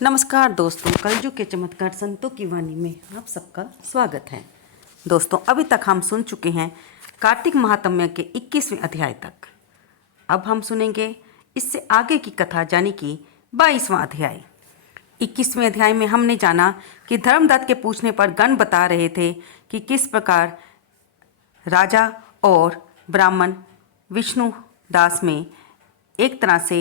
नमस्कार दोस्तों, कलयुग के चमत्कार संतों की वाणी में आप सबका स्वागत है। दोस्तों, अभी तक हम सुन चुके हैं कार्तिक महात्म्य के 21वें अध्याय तक। अब हम सुनेंगे इससे आगे की कथा, यानी कि 22वां अध्याय। 21वें अध्याय में हमने जाना कि धर्मदत्त के पूछने पर गण बता रहे थे कि किस प्रकार राजा और ब्राह्मण विष्णुदास में एक तरह से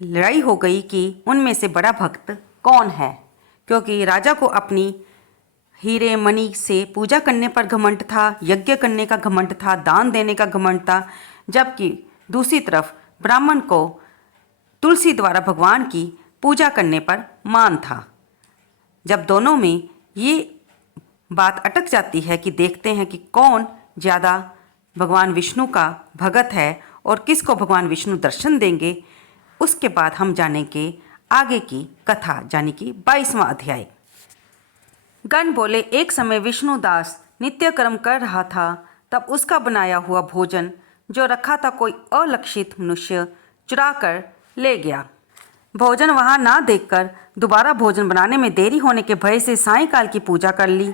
लड़ाई हो गई कि उनमें से बड़ा भक्त कौन है, क्योंकि राजा को अपनी हीरे मणि से पूजा करने पर घमंड था, यज्ञ करने का घमंड था, दान देने का घमंड था, जबकि दूसरी तरफ ब्राह्मण को तुलसी द्वारा भगवान की पूजा करने पर मान था। जब दोनों में ये बात अटक जाती है कि देखते हैं कि कौन ज़्यादा भगवान विष्णु का भगत है और किसको भगवान विष्णु दर्शन देंगे, उसके बाद हम जानेंगे आगे की कथा, यानी कि 22वां अध्याय। गण बोले, एक समय विष्णुदास नित्य कर्म कर रहा था, तब उसका बनाया हुआ भोजन जो रखा था कोई अलक्षित मनुष्य चुरा कर ले गया। भोजन वहां ना देखकर दोबारा भोजन बनाने में देरी होने के भय से सायंकाल की पूजा कर ली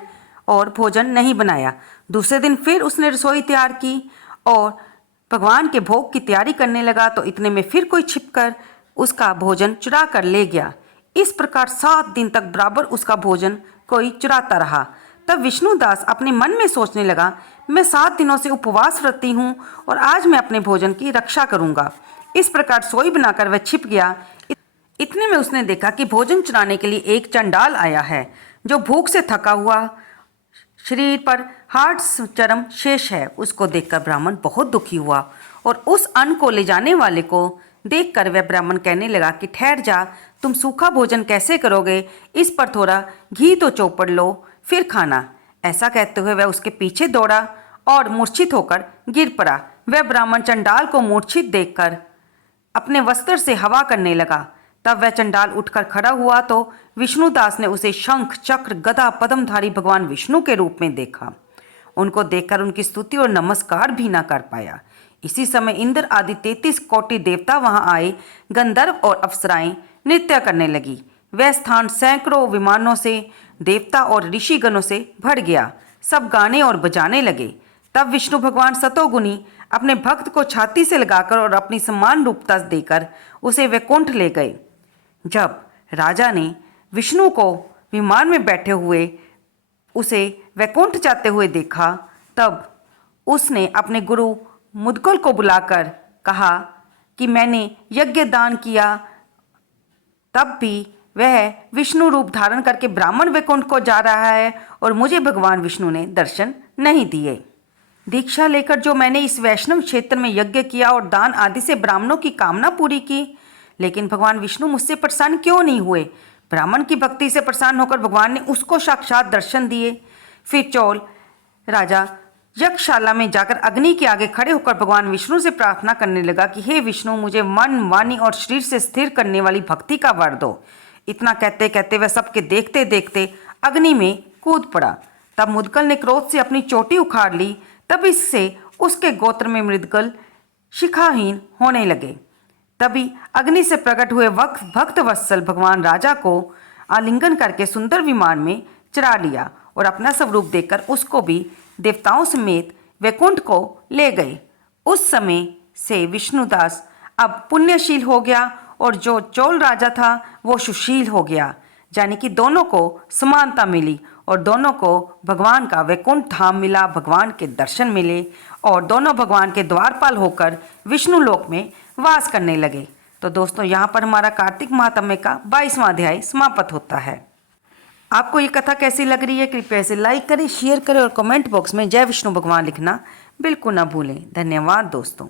और भोजन नहीं बनाया। दूसरे दिन फिर उसने रसोई तैयार की और भगवान के भोग की तैयारी करने लगा, तो इतने में फिर कोई छिपकर उसका भोजन चुरा कर ले गया। इस प्रकार 7 दिन तक बराबर उसका भोजन कोई चुराता रहा। तब विष्णुदास अपने मन में सोचने लगा, मैं 7 दिनों से उपवास व्रती हूँ और आज मैं अपने भोजन की रक्षा करूँगा। इस प्रकार सोई बनाकर वह छिप गया। इतने में उसने देखा कि भोजन चुराने के लिए एक चंडाल आया है, जो भूख से थका हुआ, शरीर पर हाड़ चर्म शेष है। उसको देखकर ब्राह्मण बहुत दुखी हुआ और उस अन्न को ले जाने वाले को देखकर वह ब्राह्मण कहने लगा कि ठहर जा, तुम सूखा भोजन कैसे करोगे, इस पर थोड़ा घी तो चौपड़ लो फिर खाना। ऐसा कहते हुए वह उसके पीछे दौड़ा और मूर्छित होकर गिर पड़ा। वह ब्राह्मण चंडाल को मूर्छित देखकर अपने वस्त्र से हवा करने लगा। तब वह चंडाल उठकर खड़ा हुआ तो विष्णुदास ने उसे शंख चक्र गदा पद्मधारी भगवान विष्णु के रूप में देखा। उनको देखकर उनकी स्तुति और नमस्कार भी न कर पाया। इसी समय इंद्र आदि 33 कोटि देवता वहां आए। गंधर्व और अप्सराएं नृत्य करने लगी। वह स्थान सैकड़ों विमानों से, देवता और ऋषिगणों से भर गया। सब गाने और बजाने लगे। तब विष्णु भगवान सतोगुनी अपने भक्त को छाती से लगाकर और अपनी समान रूपता देकर उसे वैकुंठ ले गए। जब राजा ने विष्णु को विमान में बैठे हुए उसे वैकुंठ जाते हुए देखा, तब उसने अपने गुरु मुद्गल को बुलाकर कहा कि मैंने यज्ञ दान किया, तब भी वह विष्णु रूप धारण करके ब्राह्मण वैकुंठ को जा रहा है और मुझे भगवान विष्णु ने दर्शन नहीं दिए। दीक्षा लेकर जो मैंने इस वैष्णव क्षेत्र में यज्ञ किया और दान आदि से ब्राह्मणों की कामना पूरी की, लेकिन भगवान विष्णु मुझसे प्रसन्न क्यों नहीं हुए। ब्राह्मण की भक्ति से प्रसन्न होकर भगवान ने उसको साक्षात दर्शन दिए। फिर चौल राजा यज्ञशाला में जाकर अग्नि के आगे खड़े होकर भगवान विष्णु से प्रार्थना करने लगा कि हे विष्णु, मुझे मन, वाणी और शरीर से स्थिर करने वाली भक्ति का वर दो। इतना कहते कहते वह सबके देखते देखते अग्नि में कूद पड़ा। तब मुद्गल ने क्रोध से अपनी चोटी उखाड़ ली। तब इससे उसके गोत्र में मृदगल शिखाहीन होने लगे। तभी अग्नि से प्रकट हुए भक्त वत्सल भगवान राजा को आलिंगन करके सुंदर विमान में चढ़ा लिया और अपना स्वरूप देखकर उसको भी देवताओं समेत वैकुंठ को ले गए। उस समय से विष्णुदास अब पुण्यशील हो गया और जो चोल राजा था वो सुशील हो गया, यानी कि दोनों को समानता मिली और दोनों को भगवान का वैकुंठ धाम मिला, भगवान के दर्शन मिले और दोनों भगवान के द्वारपाल होकर विष्णु लोक में वास करने लगे। तो दोस्तों, यहाँ पर हमारा कार्तिक महात्म्य का 22वां अध्याय समाप्त होता है। आपको ये कथा कैसी लग रही है, कृपया इसे लाइक करें, शेयर करें और कमेंट बॉक्स में जय विष्णु भगवान लिखना बिल्कुल ना भूलें। धन्यवाद दोस्तों।